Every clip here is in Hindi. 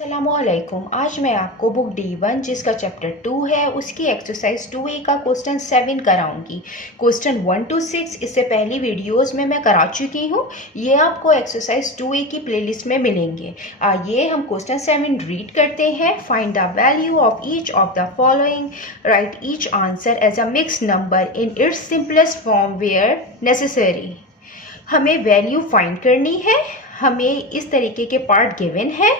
अस्सलामुअलैकुम। आज मैं आपको बुक D1 जिसका चैप्टर 2 है उसकी एक्सरसाइज 2A का क्वेश्चन 7 कराऊंगी। क्वेश्चन 1 to 6 इससे पहली वीडियोस में मैं करा चुकी हूँ। ये आपको एक्सरसाइज 2A की प्लेलिस्ट में मिलेंगे। आइए हम क्वेश्चन 7 रीड करते हैं। Find the value of each of the following, write each answer as a mix number in its simplest form where necessary. हमें वैल्यू फाइंड करनी है। हमें इस तरीके के पार्ट गिवन है।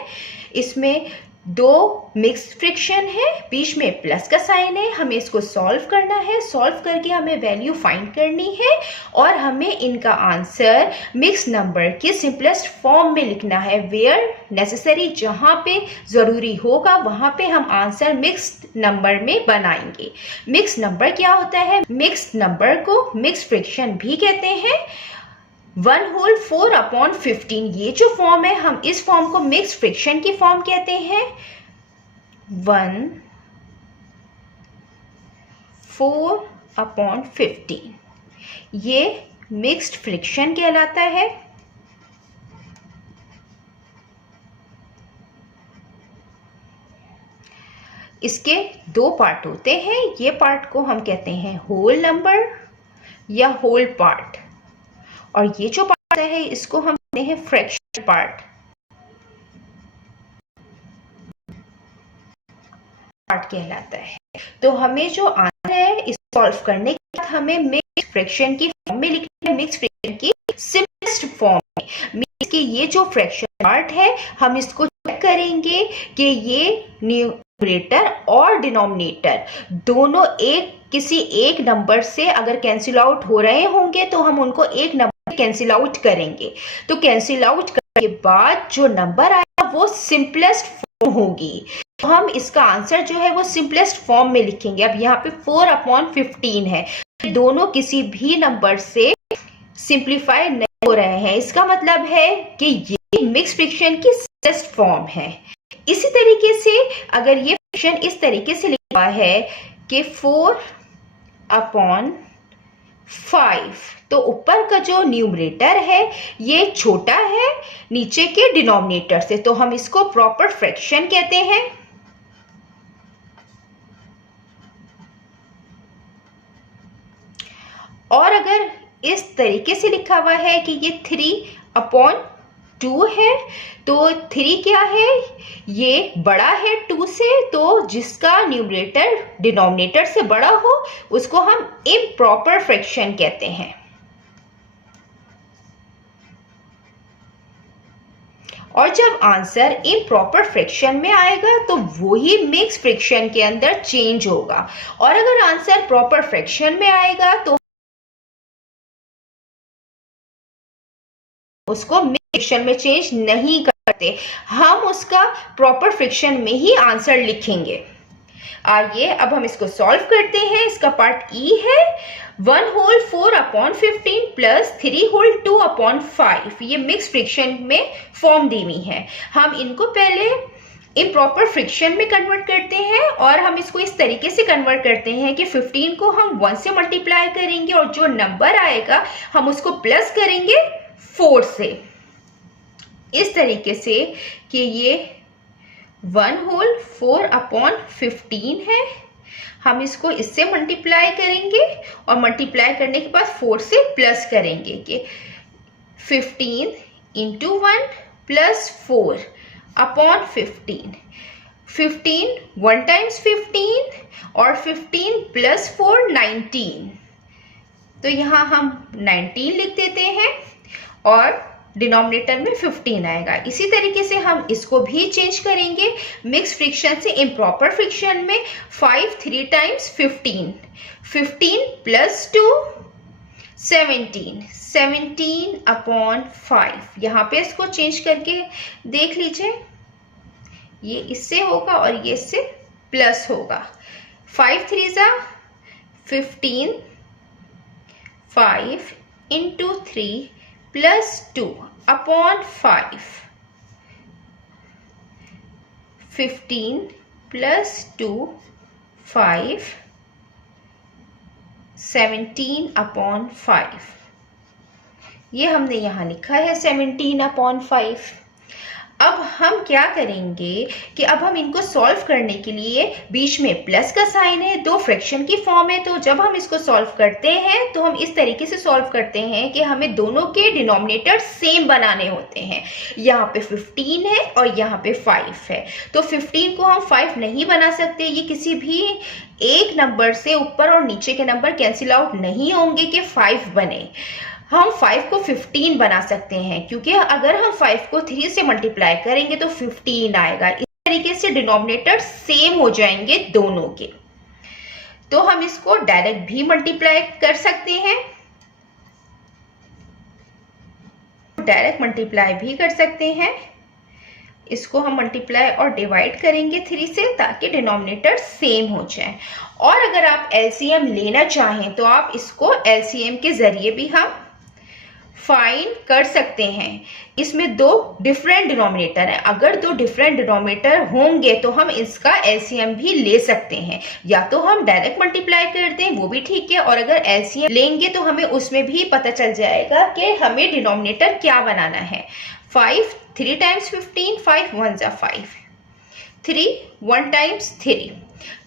इसमें दो मिक्स फ्रिक्शन है, बीच में प्लस का साइन है। हमें इसको सॉल्व करना है। सॉल्व करके हमें वैल्यू फाइंड करनी है और हमें इनका आंसर मिक्स नंबर के सिंपलेस्ट फॉर्म में लिखना है। वेयर नेसेसरी, जहाँ पे ज़रूरी होगा वहाँ पे हम आंसर मिक्स नंबर में बनाएंगे। मिक्स नंबर क्या होता है? मिक्स नंबर को मिक्स फ्रिक्शन भी कहते हैं। 1/4/15 ये जो फॉर्म है, हम इस फॉर्म को मिक्स फ्रिक्शन की फॉर्म कहते हैं। 1/4/15 ये मिक्स्ड फ्रिक्शन कहलाता है। इसके दो पार्ट होते हैं। ये पार्ट को हम कहते हैं होल नंबर या होल पार्ट, और ये जो पार्ट है इसको हम कहते हैं फ्रैक्शन पार्ट कहलाता है। तो हमें जो आंसर है इस सॉल्व करने के बाद हमें मिक्स फ्रैक्शन की फॉर्म में लिखना है, मिक्स फ्रैक्शन की सिंपलेस्ट फॉर्म में। मींस कि ये जो फ्रैक्शन पार्ट है हम इसको चेक करेंगे कि ये न्यूमरेटर और डिनोमिनेटर दोनों किसी एक नंबर से अगर कैंसिल आउट हो रहे होंगे तो हम उनको एक नंबर कैंसिल आउट करेंगे। तो कैंसिल आउट करने के बाद जो नंबर आएगा वो सिंपलेस्ट फॉर्म होगी। तो हम इसका आंसर जो है वो सिंपलेस्ट फॉर्म में लिखेंगे। अब यहाँ पे 4/15 है, दोनों किसी भी नंबर से सिंप्लीफाई नहीं हो रहे हैं। इसका मतलब है कि ये मिक्स फ्रिक्शन की सिंपलेस्ट फॉर्म है। इसी तरीके से अगर ये फ्रिक्शन इस तरीके से लिखा है कि 4/5, तो ऊपर का जो न्यूमरेटर है ये छोटा है नीचे के डिनोमिनेटर से, तो हम इसको प्रॉपर फ्रैक्शन कहते हैं। और अगर इस तरीके से लिखा हुआ है कि ये 3/2 है, तो 3 क्या है? ये बड़ा है 2 से, तो जिसका न्यूमरेटर डिनोमिनेटर से बड़ा हो उसको हम इम्प्रॉपर फ्रैक्शन कहते हैं। और जब आंसर इम्प्रॉपर फ्रैक्शन में आएगा तो वही मिक्स फ्रिक्शन के अंदर चेंज होगा। और अगर आंसर प्रॉपर फ्रैक्शन में आएगा तो उसको मिक्स फ्रिक्शन में चेंज नहीं करते, हम उसका प्रॉपर फ्रिक्शन में ही आंसर लिखेंगे। आइए अब हम इसको सॉल्व करते हैं। इसका पार्ट ई है 1/4/15 प्लस 3/2/5। ये मिक्स फ्रिक्शन में फॉर्म दी हुई है। हम इनको पहले इम्प्रॉपर फ्रिक्शन में कन्वर्ट करते हैं और हम इसको इस तरीके से कन्वर्ट करते हैं कि 15 को हम 1 से मल्टीप्लाई करेंगे और जो नंबर आएगा हम उसको प्लस करेंगे 4 से, इस तरीके से कि ये 1/4/15 है। हम इसको इससे मल्टीप्लाई करेंगे और मल्टीप्लाई करने के बाद 4 से प्लस करेंगे कि 15 × 1 + 4/15। 15 1 टाइम्स 15 और 15 + 4 19। तो यहाँ हम 19 लिख देते हैं और डिनोमिनेटर में 15 आएगा। इसी तरीके से हम इसको भी चेंज करेंगे मिक्स फ्रिक्शन से इम्प्रॉपर फ्रिक्शन में। 5 3 टाइम्स 15, 15 + 2 17, 17/5। यहाँ पे इसको चेंज करके देख लीजिए, ये इससे होगा और ये इससे प्लस होगा। 5 3 15, 5 × 3 + 2/5, 15 + 2 5, 17/5। ये हमने यहाँ लिखा है 17/5। अब हम क्या करेंगे कि अब हम इनको सॉल्व करने के लिए, बीच में प्लस का साइन है, दो फ्रैक्शन की फॉर्म है, तो जब हम इसको सॉल्व करते हैं तो हम इस तरीके से सॉल्व करते हैं कि हमें दोनों के डिनोमिनेटर सेम बनाने होते हैं। यहाँ पे 15 है और यहाँ पे 5 है, तो 15 को हम 5 नहीं बना सकते, ये किसी भी एक नंबर से ऊपर और नीचे के नंबर कैंसिल आउट नहीं होंगे कि 5 बने। हम 5 को 15 बना सकते हैं, क्योंकि अगर हम 5 को 3 से मल्टीप्लाई करेंगे तो 15 आएगा। इस तरीके से डिनोमिनेटर सेम हो जाएंगे दोनों के। तो हम इसको डायरेक्ट भी मल्टीप्लाई कर सकते हैं, डायरेक्ट मल्टीप्लाई भी कर सकते हैं। इसको हम मल्टीप्लाई और डिवाइड करेंगे 3 से, ताकि डिनोमिनेटर सेम हो जाए। और अगर आप एलसीएम लेना चाहें तो आप इसको एलसीएम के जरिए भी हम फाइंड कर सकते हैं। इसमें दो डिफरेंट डिनोमिनेटर हैं, अगर दो डिफरेंट डिनोमिनेटर होंगे तो हम इसका एलसीएम भी ले सकते हैं। या तो हम डायरेक्ट मल्टीप्लाई कर दें, वो भी ठीक है, और अगर एलसीएम लेंगे तो हमें उसमें भी पता चल जाएगा कि हमें डिनोमिनेटर क्या बनाना है। 5 3 टाइम्स 15, 5 1 जा 5, 3 1 टाइम्स 3,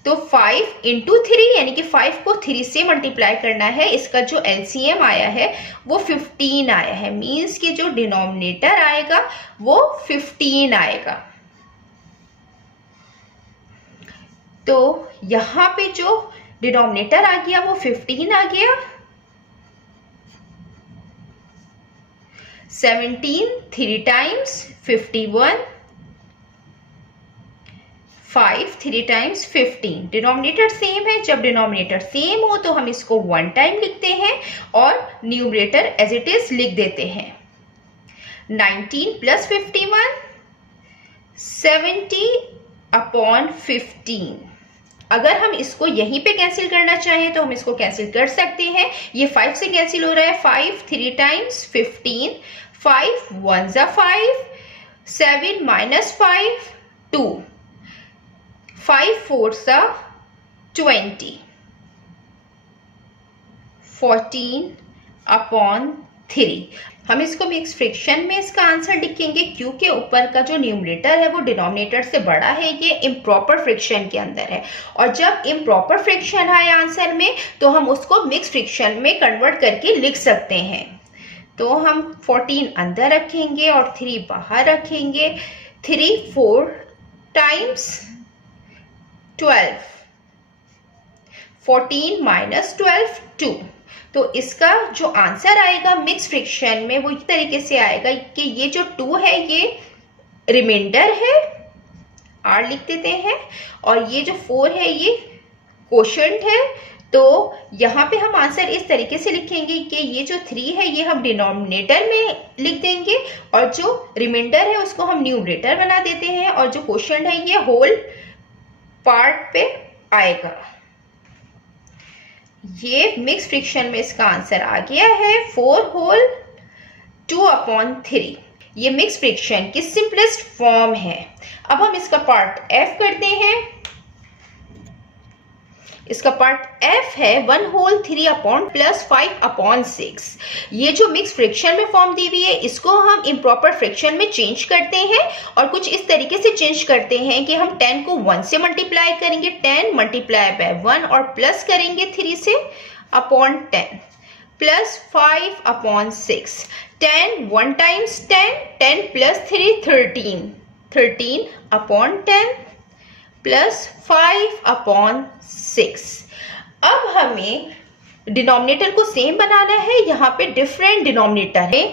तो 5 इंटू 3 यानी कि 5 को 3 से मल्टीप्लाई करना है। इसका जो एलसीएम आया है वो 15 आया है, मीन्स कि जो डिनोमिनेटर आएगा वो 15 आएगा। तो यहां पे जो डिनोमिनेटर आ गया वो 15 आ गया। 17 3 टाइम्स 51, 5 3 टाइम्स 15। डिनोमिनेटर सेम है, जब डिनोमिनेटर सेम हो तो हम इसको 1 टाइम लिखते हैं और न्यूमरेटर एज इट इज लिख देते हैं। 19 प्लस 51, 70 अपॉन 15। अगर हम इसको यहीं पे कैंसिल करना चाहें तो हम इसको कैंसिल कर सकते हैं। ये 5 से कैंसिल हो रहा है, 5 3 टाइम्स 15, 5 1 जा 5, 7 माइनस 5 2, 5 4 सा 20, 14 अपॉन 3। हम इसको मिक्स फ्रैक्शन में इसका आंसर लिखेंगे, क्योंकि ऊपर का जो न्यूमरेटर है वो डिनोमिनेटर से बड़ा है, ये इम्प्रॉपर फ्रैक्शन के अंदर है। और जब इम्प्रॉपर फ्रैक्शन आए आंसर में तो हम उसको मिक्स फ्रैक्शन में कन्वर्ट करके लिख सकते हैं। तो हम 14 अंदर रखेंगे और 3 बाहर रखेंगे। 3 4 टाइम्स 12, 14 माइनस 12 2। तो इसका जो आंसर आएगा मिक्स फ्रैक्शन में वो इस तरीके से आएगा कि ये जो 2 है ये रिमाइंडर है, r लिख देते हैं, और ये जो 4 है ये कोशेंट है। तो यहाँ पे हम आंसर इस तरीके से लिखेंगे कि ये जो 3 है ये हम डिनोमिनेटर में लिख देंगे, और जो रिमाइंडर है उसको हम न्यूमरेटर बना देते हैं, और जो कोशेंट है ये होल पार्ट पे आएगा। ये मिक्स फ्रैक्शन में इसका आंसर आ गया है 4 होल 2 अपॉन 3। ये मिक्स फ्रैक्शन की सिंपलेस्ट फॉर्म है। अब हम इसका पार्ट एफ करते हैं। इसका पार्ट एफ है 1 होल 3 अपॉन प्लस 5 अपॉन 6। ये जो मिक्स फ्रैक्शन में फॉर्म दी हुई है इसको हम इम्प्रॉपर फ्रैक्शन में चेंज करते हैं, और कुछ इस तरीके से चेंज करते हैं कि हम 10 को 1 से मल्टीप्लाई करेंगे, 10 मल्टीप्लाई बाय 1, और प्लस करेंगे 3 से upon 10, plus 5 upon 6। 10 1 times 10, 10 plus 3 13, 13 upon 10 plus 5 upon 6। अब हमें डिनोमिनेटर को सेम बनाना है, यहाँ पे डिफरेंट डिनोमिनेटर है,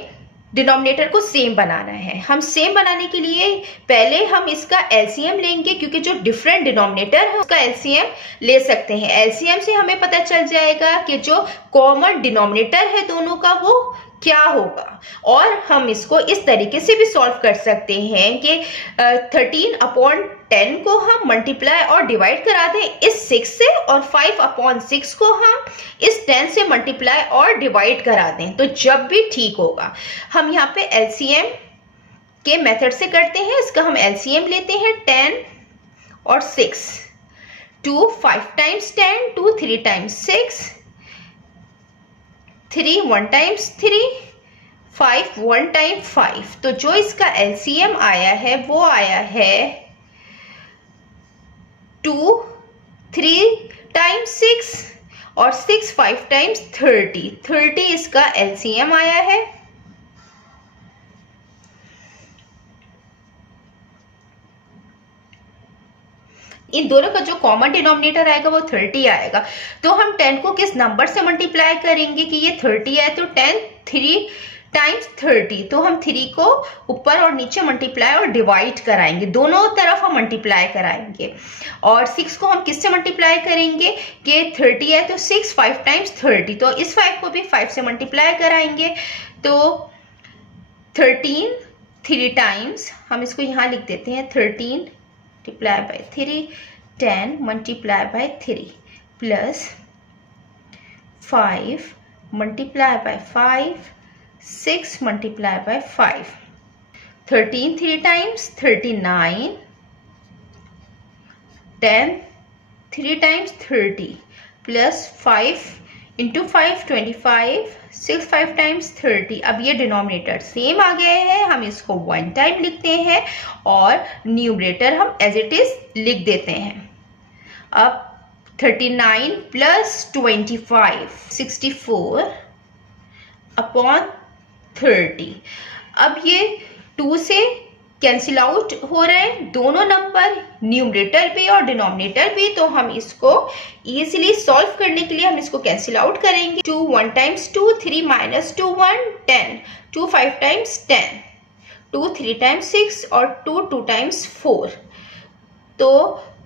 डिनोमिनेटर को सेम बनाना है। हम सेम बनाने के लिए पहले हम इसका एलसीएम लेंगे, क्योंकि जो डिफरेंट डिनोमिनेटर है उसका एलसीएम ले सकते हैं। एलसीएम से हमें पता चल जाएगा कि जो कॉमन डिनोमिनेटर है दोनों का वो क्या होगा। और हम इसको इस तरीके से भी सॉल्व कर सकते हैं कि 13 अपॉन 10 को हम मल्टीप्लाई और डिवाइड करा दें इस 6 से, और 5 अपॉन 6 को हम इस 10 से मल्टीप्लाई और डिवाइड करा दें, तो जब भी ठीक होगा। हम यहाँ पे एलसीएम के मेथड से करते हैं। इसका हम एलसीएम लेते हैं 10 और 6। 2 5 टाइम्स 10, 2 3 टाइम्स 6, 3 1 टाइम्स 3, 5 1 टाइम 5, तो जो इसका एलसीएम आया है वो आया है 2 3 टाइम्स 6 और 6 5 टाइम्स 30 इसका एलसीएम आया है। इन दोनों का जो कॉमन डिनोमिनेटर आएगा वो 30 आएगा। तो हम 10 को किस नंबर से मल्टीप्लाई करेंगे कि ये 30 है, तो 10 3 टाइम्स 30, तो हम 3 को ऊपर और नीचे मल्टीप्लाई और डिवाइड कराएंगे, दोनों तरफ हम मल्टीप्लाई कराएंगे। और 6 को हम किससे मल्टीप्लाई करेंगे कि 30 है तो 6 5 टाइम्स 30, तो इस 5 को भी 5 से मल्टीप्लाई कराएंगे। तो 13 3 टाइम्स, हम इसको यहाँ लिख देते हैं 13 multiply by 3, 10 multiply by 3 plus 5 multiply by 5, 6 multiply by 5, 13 3 times 39, 10 3 times 30 plus 5 into 5 25, 6 5 times 30। अब ये डिनोमिनेटर सेम आ गए हैं, हम इसको 1 टाइम लिखते हैं और न्यूमरेटर हम एज इट इज लिख देते हैं। अब 39 प्लस 25 64 अपॉन 30। अब ये 2 से कैंसिल आउट हो रहे हैं दोनों नंबर, न्यूमरेटर भी और डिनोमिनेटर भी, तो हम इसको इजीली सॉल्व करने के लिए हम इसको कैंसिल आउट करेंगे। 2 1 टाइम्स 2, 3 माइनस 2 1, 10, 2 5 टाइम्स 10, 2 3 टाइम्स 6 और 2 2 टाइम्स 4। तो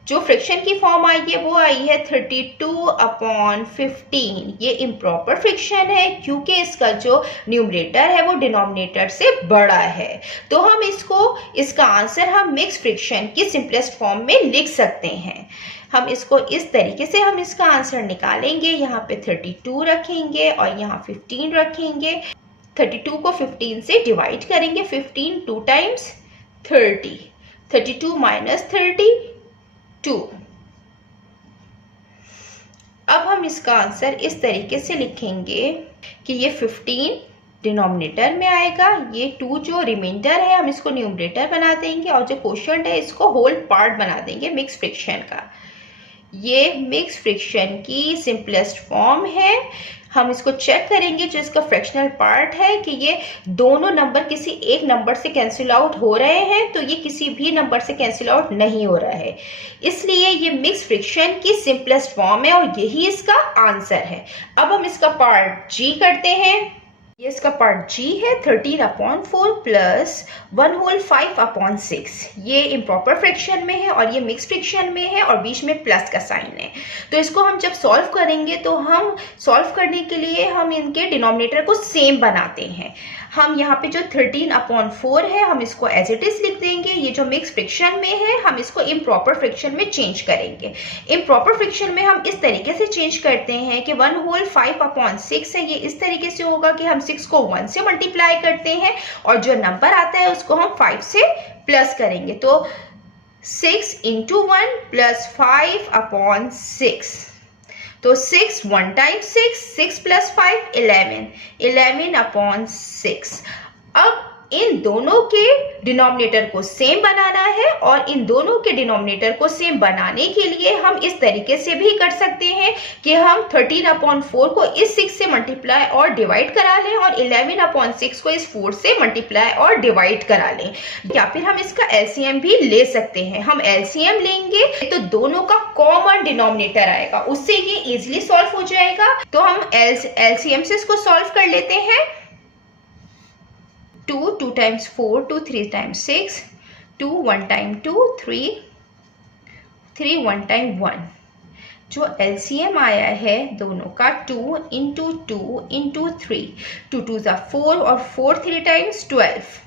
जो फ्रैक्शन की फॉर्म आई है वो आई है 32 अपॉन 15। ये इम्प्रॉपर फ्रैक्शन है क्योंकि इसका जो न्यूमरेटर है वो डिनोमिनेटर से बड़ा है। तो हम इसका आंसर हम मिक्स फ्रैक्शन की सिंपलेस्ट फॉर्म में लिख सकते हैं। हम इसको इस तरीके से हम इसका आंसर निकालेंगे, यहाँ पे 32 रखेंगे और यहाँ 15 रखेंगे। 32 को 15 से डिवाइड करेंगे, 15 2 टाइम्स 30, 32 माइनस 30 2। अब हम इसका आंसर इस तरीके से लिखेंगे कि ये 15 डिनोमिनेटर में आएगा, ये 2 जो रिमाइंडर है हम इसको न्यूमरेटर बना देंगे और जो क्वोशिएंट है इसको होल पार्ट बना देंगे मिक्स फ्रैक्शन का। ये मिक्स फ्रैक्शन की सिंपलेस्ट फॉर्म है। हम इसको चेक करेंगे जो इसका फ्रैक्शनल पार्ट है कि ये दोनों नंबर किसी एक नंबर से कैंसिल आउट हो रहे हैं, तो ये किसी भी नंबर से कैंसिल आउट नहीं हो रहा है, इसलिए ये मिक्स फ्रैक्शन की सिंपलेस्ट फॉर्म है और यही इसका आंसर है। अब हम इसका पार्ट जी करते हैं। ये इसका पार्ट जी है 13 अपॉन 4 प्लस 1 होल 5 अपॉन 6। ये इम्प्रॉपर फ्रैक्शन में है और ये मिक्स फ्रैक्शन में है और बीच में प्लस का साइन है। तो इसको हम जब सॉल्व करेंगे तो हम सॉल्व करने के लिए हम इनके डिनोमिनेटर को सेम बनाते हैं। हम यहाँ पे जो 13 अपॉन 4 है हम इसको एज इट इज लिख देंगे। ये जो मिक्स फ्रैक्शन में है हम इसको इम्प्रॉपर फ्रैक्शन में चेंज करेंगे। इम्प्रॉपर फ्रैक्शन में हम इस तरीके से चेंज करते हैं कि 1 होल 5 अपॉन 6 है, ये इस तरीके से होगा कि हम 6 को 1 से मल्टीप्लाई करते हैं और जो नंबर आता है उसको हम 5 से प्लस करेंगे। तो 6 इंटू 1 प्लस 5 अपॉन 6, तो 6 1 टाइम्स 6 प्लस 5 11, 11 अपॉन 6। अब इन दोनों के डिनोमिनेटर को सेम बनाना है और इन दोनों के डिनोमिनेटर को सेम बनाने के लिए हम इस तरीके से भी कर सकते हैं कि हम 13 अपॉन 4 को इस 6 से मल्टीप्लाई और डिवाइड करा लें और 11 अपॉन 6 को इस 4 से मल्टीप्लाई और डिवाइड करा लें, या फिर हम इसका एलसीएम भी ले सकते हैं। हम एलसीएम लेंगे तो दोनों का कॉमन डिनोमिनेटर आएगा, उससे ये इजिली सॉल्व हो जाएगा। तो हम एलसीएम से इसको सॉल्व कर लेते हैं। 2 2 टाइम्स 4, 2 3 टाइम्स 6, 2 1 टाइम 2 3, 3 1 टाइम 1। जो एलसीएम आया है दोनों का 2 इंटू 2 इंटू 3, 2 2 ज़ा 4 और 4 3 टाइम्स 12।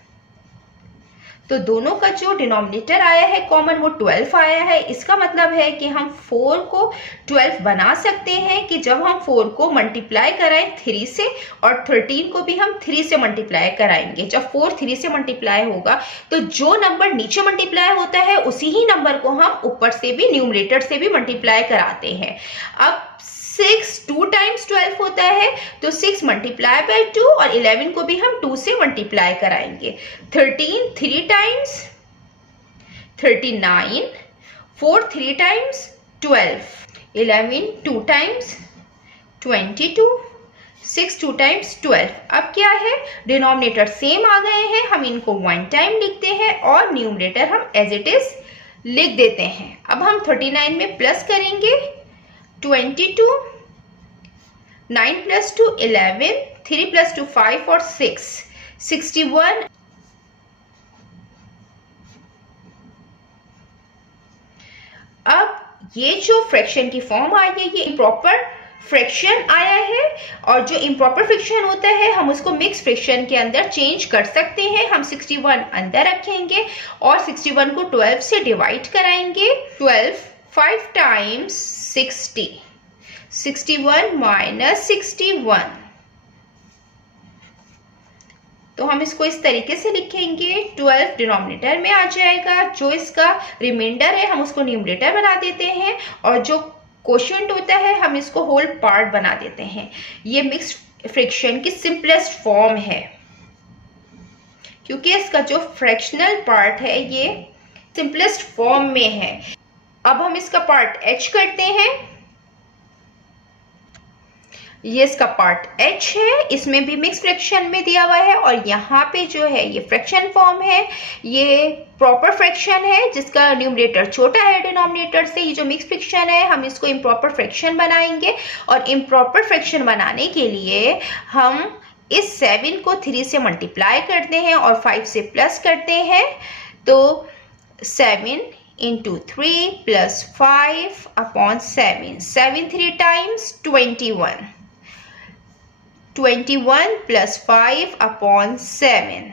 तो दोनों का जो डिनोमिनेटर आया है कॉमन वो 12 आया है। इसका मतलब है कि हम 4 को 12 बना सकते हैं कि जब हम 4 को मल्टीप्लाई कराएं 3 से और 13 को भी हम 3 से मल्टीप्लाई कराएंगे। जब 4 3 से मल्टीप्लाई होगा तो जो नंबर नीचे मल्टीप्लाई होता है उसी ही नंबर को हम ऊपर से भी न्यूमरेटर से भी मल्टीप्लाई कराते हैं। अब 6 2 टाइम्स 12 होता है, तो 6 मल्टीप्लाई बाय 2 और 11 को भी हम 2 से मल्टीप्लाई कराएंगे। 13 3 टाइम्स 39, 4 3 टाइम्स 12, 11 2 टाइम्स 22, 6 2 टाइम्स 12। अब क्या है, डिनोमिनेटर सेम आ गए हैं, हम इनको 1 टाइम लिखते हैं और न्यूमरेटर हम एज इट इज लिख देते हैं। अब हम 39 में प्लस करेंगे 22, 9 प्लस 2 11, 3 प्लस 2 5 और 6 61। अब ये जो फ्रैक्शन की फॉर्म आई है ये इम्प्रॉपर फ्रैक्शन आया है, और जो इम्प्रॉपर फ्रैक्शन होता है हम उसको मिक्स फ्रैक्शन के अंदर चेंज कर सकते हैं। हम 61 अंदर रखेंगे और 61 को 12 से डिवाइड कराएंगे। 12 5 टाइम्स 60, 61 माइनस 61, तो हम इसको इस तरीके से लिखेंगे। 12 डिनोमिनेटर में आ जाएगा, जो इसका रिमाइंडर है हम उसको न्यूमरेटर बना देते हैं, और जो कोशेंट होता है हम इसको होल पार्ट बना देते हैं। ये मिक्स्ड फ्रैक्शन की सिंपलेस्ट फॉर्म है, क्योंकि इसका जो फ्रैक्शनल पार्ट है ये सिंपलेस्ट फॉर्म में है। अब हम इसका पार्ट h करते हैं। ये इसका पार्ट h है, इसमें भी मिक्स फ्रैक्शन में दिया हुआ है, और यहाँ पे जो है ये फ्रैक्शन फॉर्म है, ये प्रॉपर फ्रैक्शन है जिसका न्यूमरेटर छोटा है डिनोमिनेटर से। ये जो मिक्स फ्रैक्शन है हम इसको इम्प्रॉपर फ्रैक्शन बनाएंगे, और इम्प्रॉपर फ्रैक्शन बनाने के लिए हम इस 7 को 3 से मल्टीप्लाई करते हैं और 5 से प्लस करते हैं। तो 7 into 3 plus 5 upon 7, 7 3 times 21, 21 plus 5 upon 7,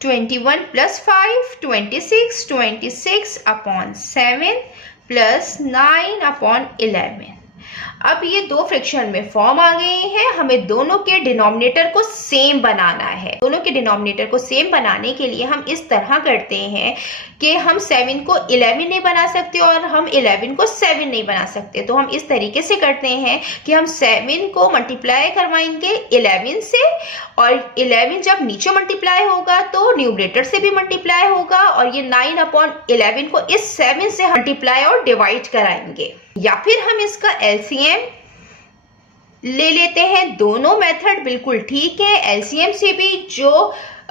21 plus 5 26, 26 upon 7 plus 9 upon 11। अब ये दो फ्रैक्शन में फॉर्म आ गए हैं, हमें दोनों के डिनोमिनेटर को सेम बनाना है। दोनों के डिनोमिनेटर को सेम बनाने के लिए हम इस तरह करते हैं कि हम 7 को 11 नहीं बना सकते और हम 11 को 7 नहीं बना सकते। तो हम इस तरीके से करते हैं कि हम 7 को मल्टीप्लाई करवाएंगे 11 से, और 11 जब नीचे मल्टीप्लाई होगा तो न्यूमरेटर से भी मल्टीप्लाई होगा, और ये 9 अपॉन 11 को इस 7 से मल्टीप्लाई और डिवाइड कराएंगे। या फिर हम इसका एलसीएम ले लेते हैं। दोनों मेथड बिल्कुल ठीक है। एलसीएम से भी जो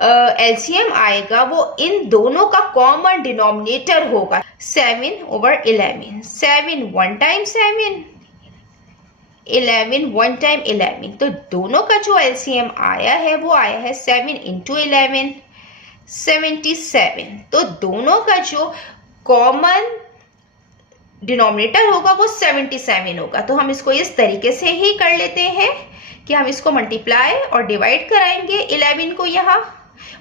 एलसीएम आएगा वो इन दोनों का कॉमन डिनोमिनेटर होगा 7 over 11। 7 1 टाइम 7, 11 1 टाइम 11, तो दोनों का जो एलसीएम आया है वो आया है 7 into 11 77। तो दोनों का जो कॉमन डिनोमिनेटर होगा वो 77 होगा। तो हम इसको इस तरीके से ही कर लेते हैं कि हम इसको मल्टीप्लाई और डिवाइड कराएंगे 11 को यहाँ,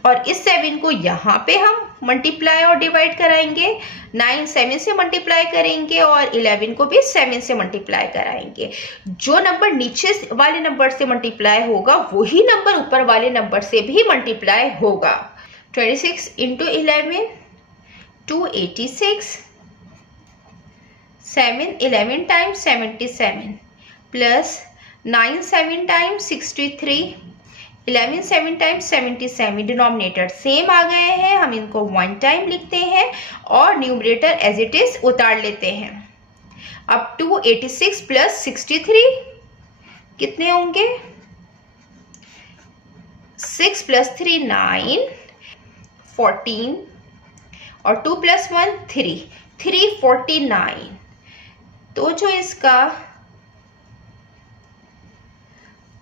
और इस 7 को यहाँ पे हम मल्टीप्लाई और डिवाइड कराएंगे। 9 7 से मल्टीप्लाई करेंगे और 11 को भी 7 से मल्टीप्लाई कराएंगे। जो नंबर नीचे वाले नंबर से मल्टीप्लाई होगा वही नंबर ऊपर वाले नंबर से भी मल्टीप्लाई होगा। 26 into 11 286, 7 11 times 77 plus 9 7 times 63, 11 7 times 77। Denominator same आ गए हैं, हम इनको 1 टाइम लिखते हैं और न्यूमरेटर एज इट इज उतार लेते हैं। अब 286 प्लस 63 कितने होंगे? 6 प्लस 3 9, 14 और 2 प्लस 1 3, 349। तो जो इसका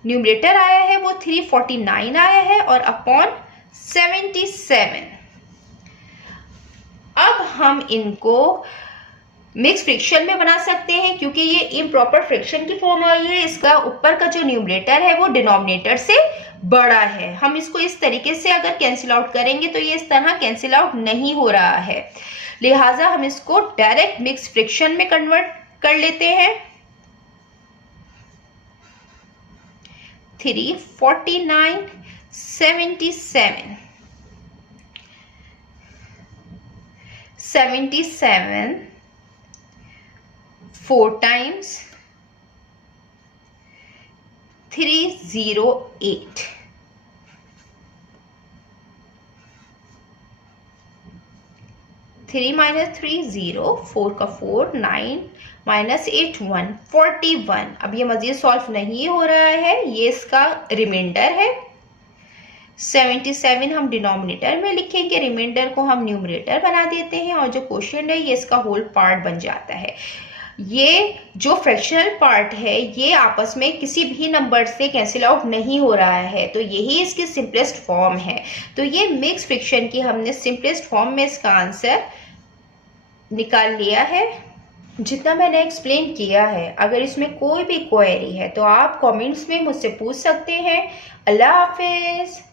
न्यूमरेटर आया है वो 349 आया है और अपॉन 77। अब हम इनको मिक्स फ्रैक्शन में बना सकते हैं, क्योंकि ये इम्प्रॉपर फ्रैक्शन की फॉर्म आई है। इसका ऊपर का जो न्यूमरेटर है वो डिनोमिनेटर से बड़ा है। हम इसको इस तरीके से अगर कैंसिल आउट करेंगे तो ये इस तरह कैंसिल आउट नहीं हो रहा है, लिहाजा हम इसको डायरेक्ट मिक्स फ्रैक्शन में कन्वर्ट कर लेते हैं। 349 77, 77 4 टाइम्स 308। थ्री माइनस 3 0, 4 का 4 9 माइनस 8 1 41। अब ये मजीद सॉल्व नहीं हो रहा है, ये इसका रिमाइंडर है। 77 हम डिनोमिनेटर में लिखेंगे, रिमाइंडर को हम न्यूमरेटर बना देते हैं और जो क्वोशिएंट है ये इसका होल पार्ट बन जाता है। ये जो फ्रैक्शनल पार्ट है ये आपस में किसी भी नंबर से कैंसिल आउट नहीं हो रहा है, तो यही इसकी सिंपलेस्ट फॉर्म है। तो ये मिक्स फ्रैक्शन की हमने सिंपलेस्ट फॉर्म में इसका आंसर निकाल लिया है। जितना मैंने एक्सप्लेन किया है, अगर इसमें कोई भी क्वेरी है तो आप कमेंट्स में मुझसे पूछ सकते हैं। अल्लाह हाफिज़।